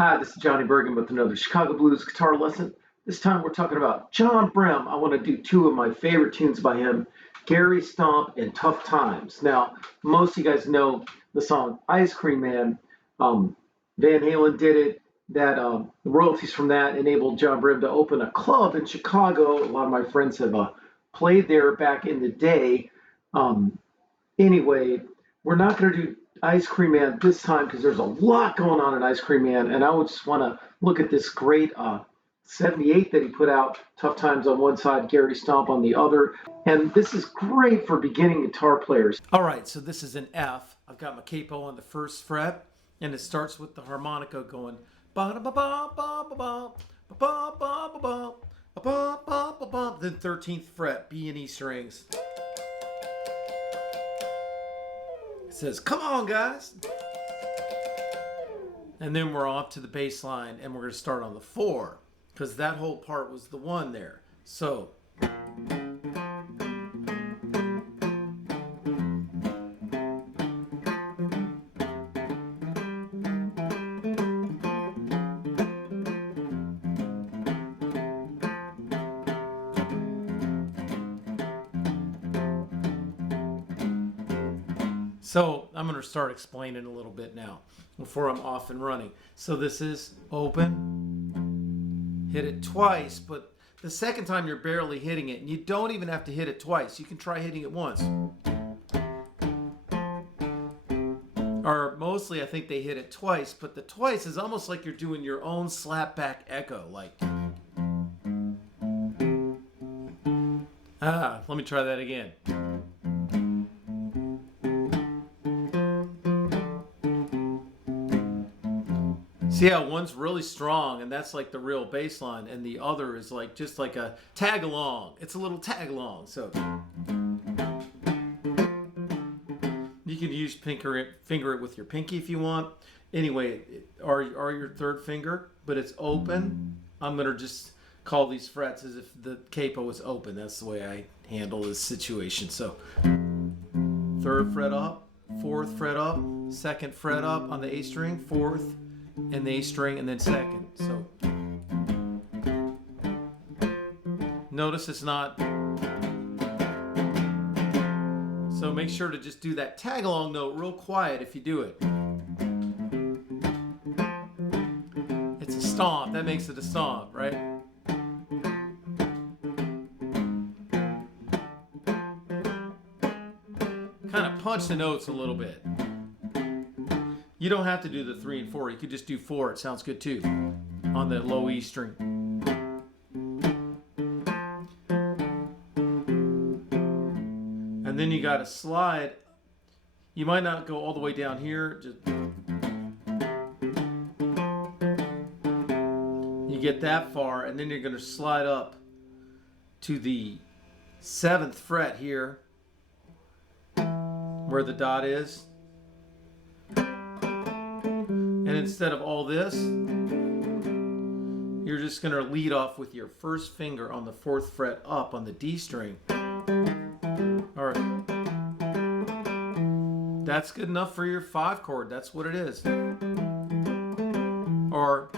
Hi, this is Johnny Burgin with another Chicago Blues guitar lesson. This time we're talking about John Brim. I want to do two of my favorite tunes by him, Gary Stomp and Tough Times. Now, most of you guys know the song Ice Cream Man. Van Halen did it. The royalties from that enabled John Brim to open a club in Chicago. A lot of my friends have played there back in the day. Um, Anyway, we're not going to do Ice Cream Man this time because there's a lot going on in Ice Cream Man, and I would just want to look at this great 78 that he put out, Tough Times on one side, Gary Stomp on the other. And this is great for beginning guitar players. All right, so this is an F. I've got my capo on the first fret, and it starts with the harmonica going ba ba ba ba ba ba ba ba ba ba ba ba. Then 13th fret, B and E strings. It says, "Come on, guys." And then we're off to the bass line, and we're going to start on the 4 because that whole part was the 1 there. So I'm going to start explaining a little bit now before I'm off and running. So this is open, hit it twice, but the second time you're barely hitting it, and you don't even have to hit it twice. You can try hitting it once. Or mostly I think they hit it twice, but the twice is almost like you're doing your own slapback echo, like. Let me try that again. See how one's really strong, and that's like the real bass line, and the other is like just like a tag along. It's a little tag along. So you can use finger it with your pinky if you want. Anyway, or your third finger, but it's open. I'm gonna just call these frets as if the capo is open. That's the way I handle this situation. So 3rd fret up, 4th fret up, 2nd fret up on the A string, 4th. And the A string, and then 2nd. So notice it's not. So make sure to just do that tag along note real quiet if you do it. It's a stomp. That makes it a stomp, right? Kind of punch the notes a little bit. You don't have to do the 3 and 4. You could just do 4. It sounds good too on the low E string. And then you got to slide. You might not go all the way down here. Just you get that far, and then you're going to slide up to the 7th fret here, where the dot is. And instead of all this, you're just going to lead off with your first finger on the 4th fret up on the D string. All right. That's good enough for your 5 chord. That's what it is. Or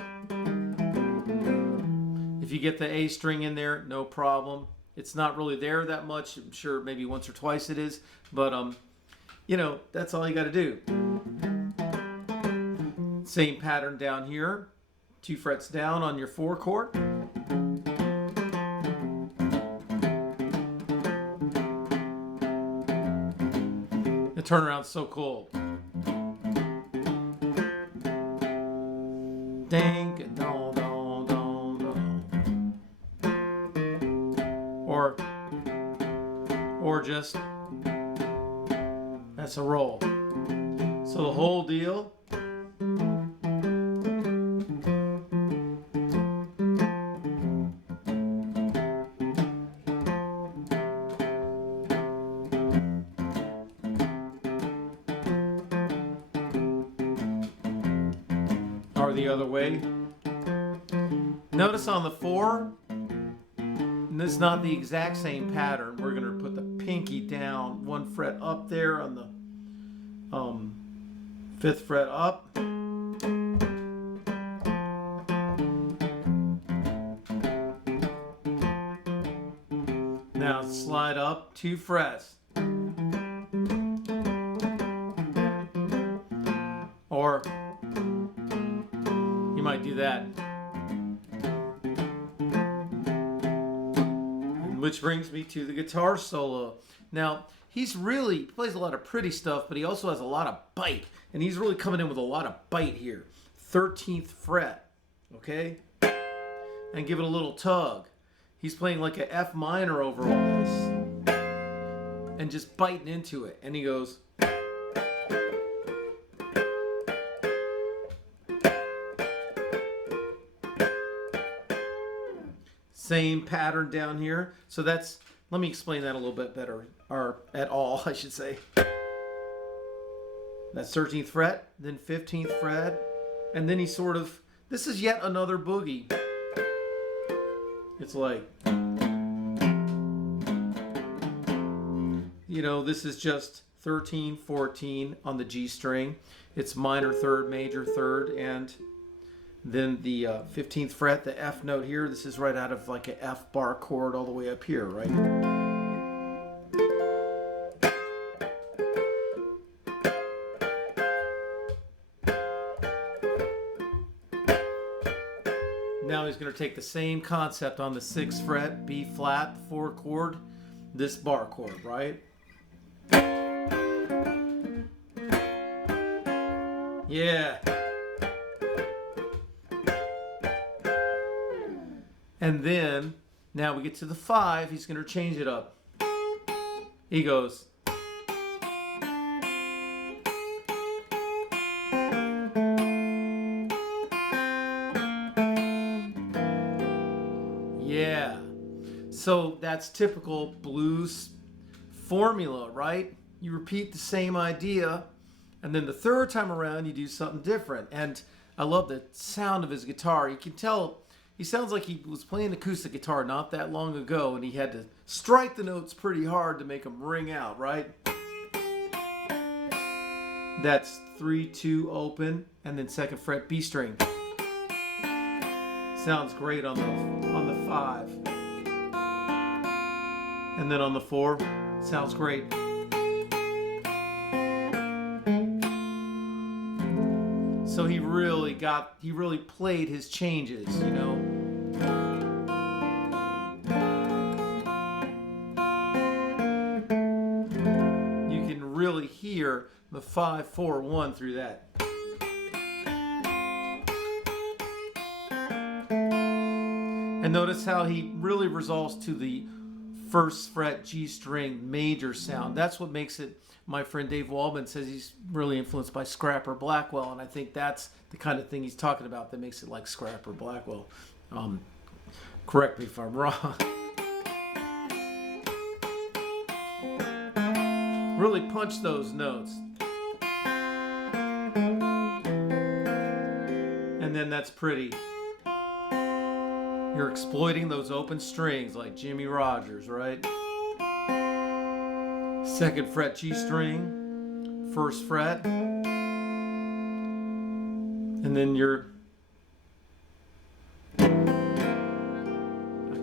if you get the A string in there, no problem. It's not really there that much. I'm sure maybe once or twice it is. But, that's all you got to do. Same pattern down here, 2 frets down on your 4 chord. The turnaround's so cool. Ding, don, don, don, don. Or just, that's a roll. So the whole deal. The other way. Notice on the 4, and this is not the exact same pattern. We're going to put the pinky down 1 fret up there on the 5th fret up, Now slide up 2 frets. Or you might do that. Which brings me to the guitar solo. Now, he plays a lot of pretty stuff, but he also has a lot of bite. And he's really coming in with a lot of bite here. 13th fret, okay? And give it a little tug. He's playing like an F minor over all this. And just biting into it. And he goes... Same pattern down here. So that's, let me explain that a little bit better, or at all, I should say. That's 13th fret, then 15th fret, and then he sort of, this is yet another boogie. It's like, you know, this is just 13, 14 on the G string. It's minor third, major third, and then the 15th fret, the F note here, this is right out of like an F bar chord all the way up here, right? Now he's going to take the same concept on the 6th fret, B flat, 4 chord, this bar chord, right? Yeah. And then, now we get to the 5, he's going to change it up. He goes. Yeah. So that's typical blues formula, right? You repeat the same idea, and then the third time around you do something different. And I love the sound of his guitar. You can tell he sounds like he was playing acoustic guitar not that long ago, and he had to strike the notes pretty hard to make them ring out, right? That's 3-2 open, and then 2nd fret B string. Sounds great on the 5. And then on the 4, sounds great. So he really played his changes, you know. You can really hear the 5-4-1 through that. And notice how he really resolves to the 1st fret G string major sound. That's what makes it. My friend Dave Waldman says he's really influenced by Scrapper Blackwell, and I think that's the kind of thing he's talking about that makes it like Scrapper Blackwell. Correct me if I'm wrong. Really punch those notes. And then that's pretty. You're exploiting those open strings like Jimmy Rogers, right? 2nd fret G string, 1st fret, and then I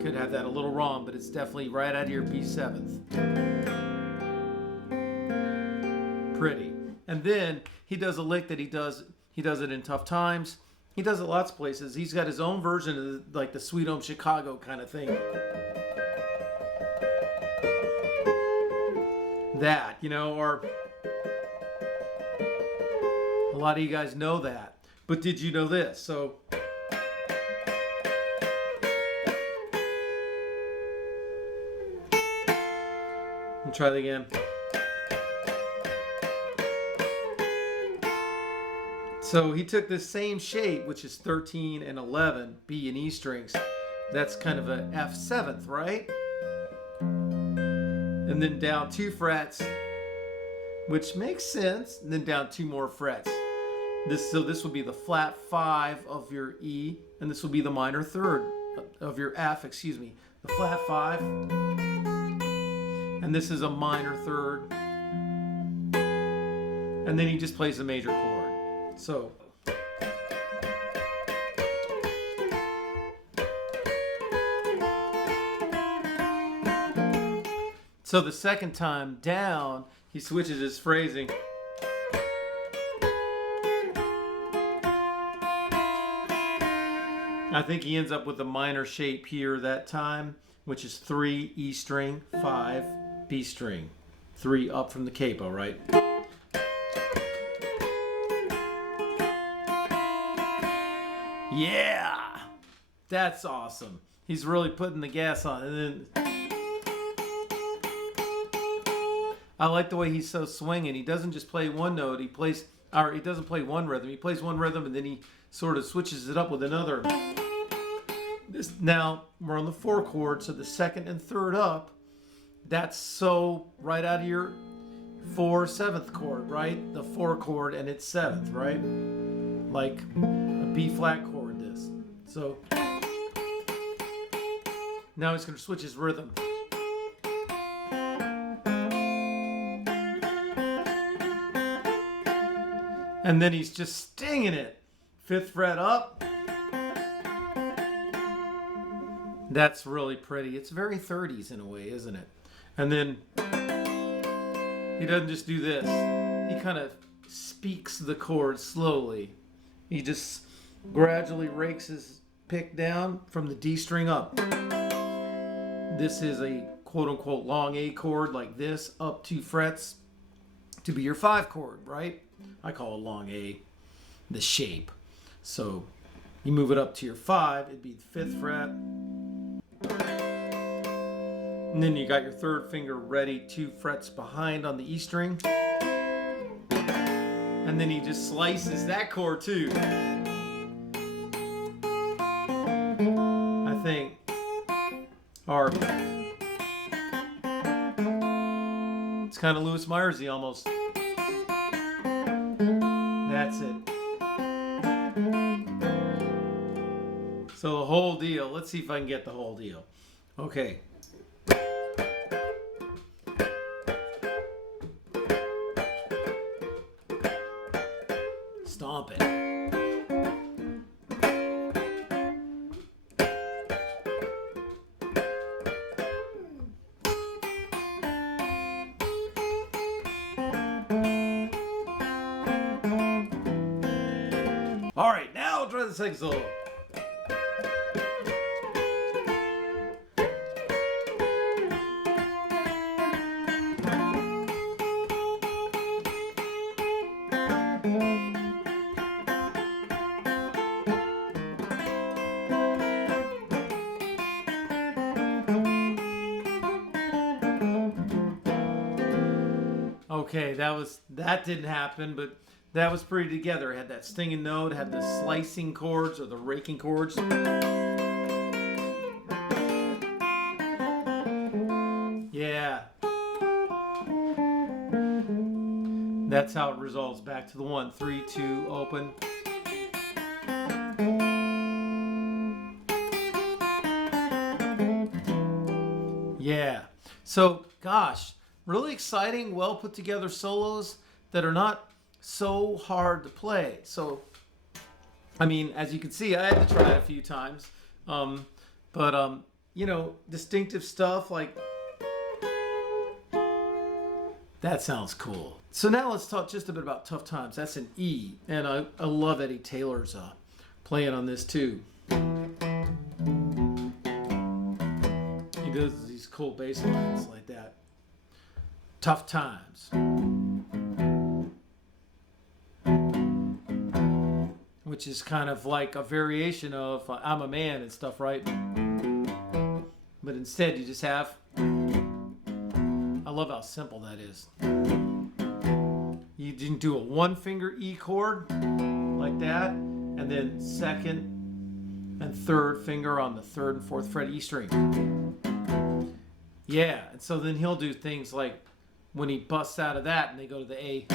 could have that a little wrong, but it's definitely right out of your B7th. Pretty. And then he does a lick that he does it in Tough Times. He does it lots of places. He's got his own version of like the Sweet Home Chicago kind of thing. That, you know, or a lot of you guys know that. But did you know this? So I'll try that again. So he took this same shape, which is 13 and 11, B and E strings. That's kind of a F7th, right? And then down 2 frets, which makes sense, and then down 2 more frets. So this will be the flat 5 of your E, and this will be the minor third of your F, excuse me. The flat 5, and this is a minor third, and then he just plays the major chord. So. So the second time down, he switches his phrasing. I think he ends up with a minor shape here that time, which is 3 E string, 5 B string, 3 up from the capo, right? Yeah, that's awesome. He's really putting the gas on. And then I like the way he's so swinging. He doesn't just play one note. He doesn't play one rhythm. He plays one rhythm and then he sort of switches it up with another. Now we're on the 4 chord, so the second and third up, that's so right out of your 4/7 chord, right? The 4 chord and it's 7th, right? Like a B flat chord. This. So now he's going to switch his rhythm. And then he's just stinging it. 5th fret up. That's really pretty. It's very 30s in a way, isn't it? And then he doesn't just do this. He kind of speaks the chord slowly. He just gradually rakes his pick down from the D string up. This is a quote-unquote long A chord like this, up 2 frets to be your 5 chord, right? I call it long A, the shape. So you move it up to your 5, it'd be the 5th fret. And then you got your 3rd finger ready 2 frets behind on the E string. And then he just slices that chord too. I think harp. It's kind of Louis Myersy almost. That's it. So the whole deal. Let's see if I can get the whole deal. Okay. Stomp it. All right, now try the second solo. Okay, that didn't happen, but that was pretty together. It had that stinging note, had the slicing chords or the raking chords. Yeah. That's how it resolves back to the 1, 3, 2, open. Yeah. So, gosh, really exciting, well put together solos that are not so hard to play. So, I mean, as you can see, I had to try it a few times. You know, distinctive stuff like that sounds cool. So now let's talk just a bit about Tough Times. That's an E, and I love Eddie Taylor's playing on this too. He does these cool bass lines like that. Tough Times. Which is kind of like a variation of I'm a Man and stuff, right? But instead you just have, I love how simple that is. You didn't do a 1-finger E chord like that, and then 2nd and 3rd finger on the 3rd and 4th fret E string. Yeah, and so then he'll do things like when he busts out of that and they go to the A.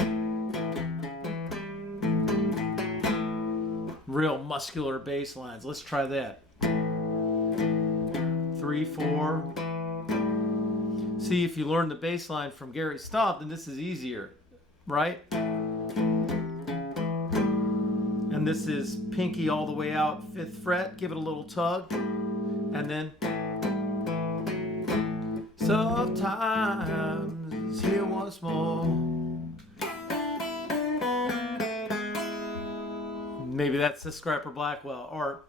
Real muscular bass lines. Let's try that. 3, 4. See, if you learn the bass line from Gary Stomp, then this is easier, right? And this is pinky all the way out, 5th fret. Give it a little tug. And then Tough times is here once more. Maybe that's the Scrapper Blackwell. Or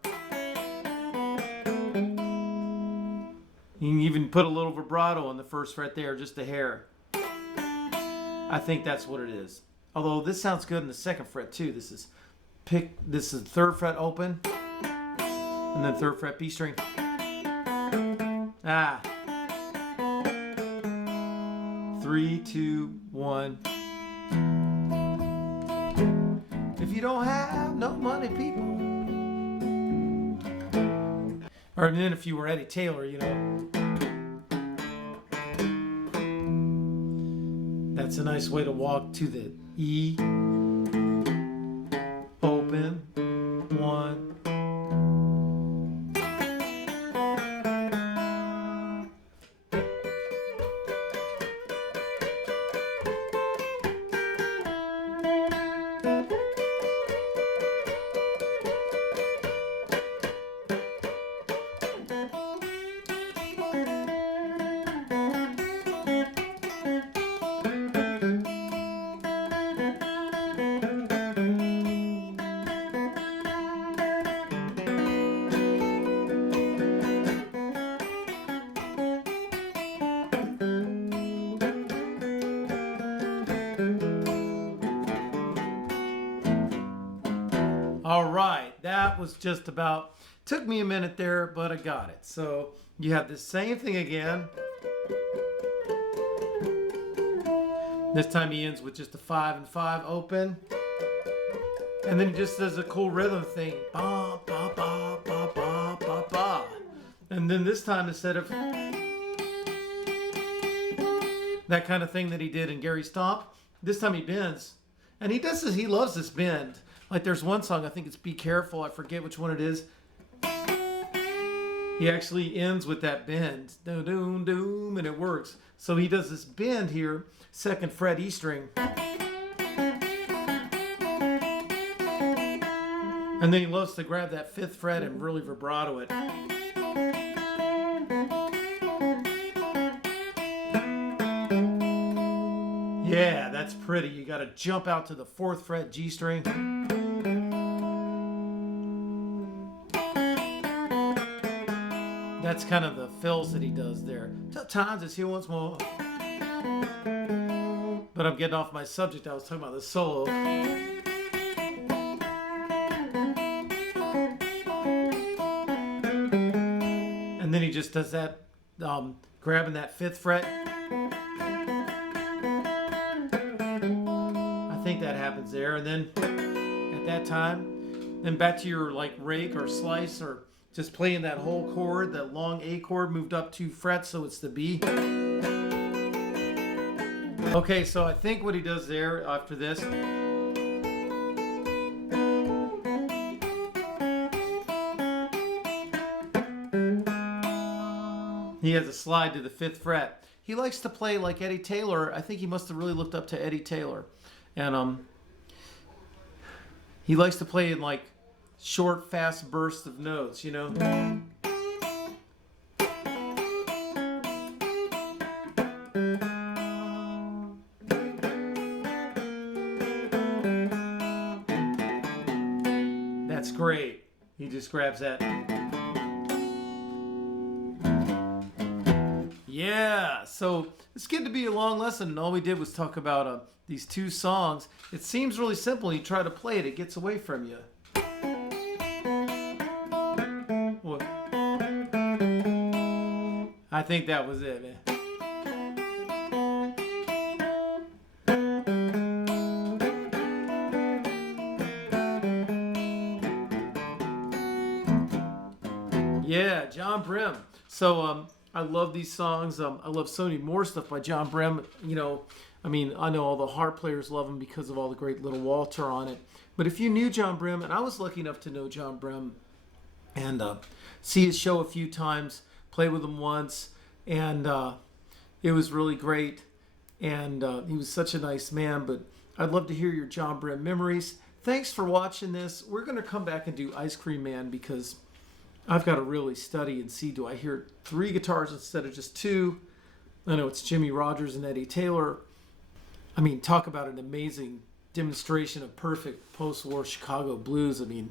you can even put a little vibrato on the first fret there, just a hair. I think that's what it is. Although this sounds good in the second fret too. This is third fret open, and then third fret B string. Ah. 3, 2, 1. If you don't have no money, people. Or then if you were Eddie Taylor, you know. That's a nice way to walk to the E. Open. 1. All right, that was just about, took me a minute there, but I got it. So you have the same thing again. This time he ends with just a 5 and 5 open. And then he just does a cool rhythm thing. Ba, ba, ba, ba, ba, ba, ba. And then this time, instead of that kind of thing that he did in Gary Stomp, this time he bends. And he does this, he loves this bend. Like there's one song, I think it's Be Careful, I forget which one it is. He actually ends with that bend. Doom, doom, doom, and it works. So he does this bend here, second fret E string. And then he loves to grab that 5th fret and really vibrato it. Yeah, that's pretty. You got to jump out to the 4th fret G string. That's kind of the fills that he does there. Times is here once more. But I'm getting off my subject. I was talking about the solo. And then he just does that, grabbing that 5th fret. I think that happens there. And then at that time, then back to your like rake or slice or just playing that whole chord, that long A chord moved up 2 frets, so it's the B. Okay, so I think what he does there after this, he has a slide to the 5th fret. He likes to play like Eddie Taylor. I think he must have really looked up to Eddie Taylor. And he likes to play in like short, fast bursts of notes, you know? That's great. He just grabs that. Yeah, so it's getting to be a long lesson, and all we did was talk about these 2 songs. It seems really simple. You try to play it, it gets away from you. What? I think that was it, man. Yeah, John Brim. So I love these songs. I love so many more stuff by John Brim. You know, I mean, I know all the harp players love him because of all the great Little Walter on it. But if you knew John Brim, and I was lucky enough to know John Brim and see his show a few times, play with him once, and it was really great. And he was such a nice man. But I'd love to hear your John Brim memories. Thanks for watching this. We're going to come back and do Ice Cream Man because I've got to really study and see, do I hear 3 guitars instead of just 2? I know it's Jimmy Rogers and Eddie Taylor. I mean, talk about an amazing demonstration of perfect post-war Chicago blues. I mean,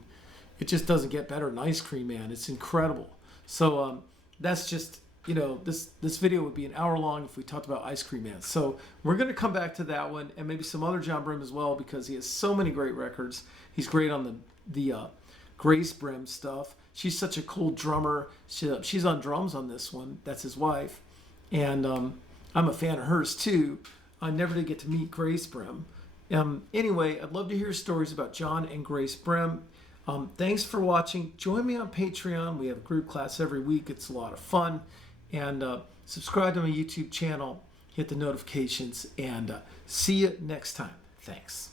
it just doesn't get better than Ice Cream Man. It's incredible. So that's just, this video would be an hour long if we talked about Ice Cream Man. So we're going to come back to that one and maybe some other John Brim as well, because he has so many great records. He's great on the Grace Brim stuff. She's such a cool drummer. She's on drums on this one. That's his wife. And I'm a fan of hers too. I never did get to meet Grace Brim. Anyway, I'd love to hear stories about John and Grace Brim. Thanks for watching. Join me on Patreon. We have a group class every week. It's a lot of fun. And subscribe to my YouTube channel. Hit the notifications. And see you next time. Thanks.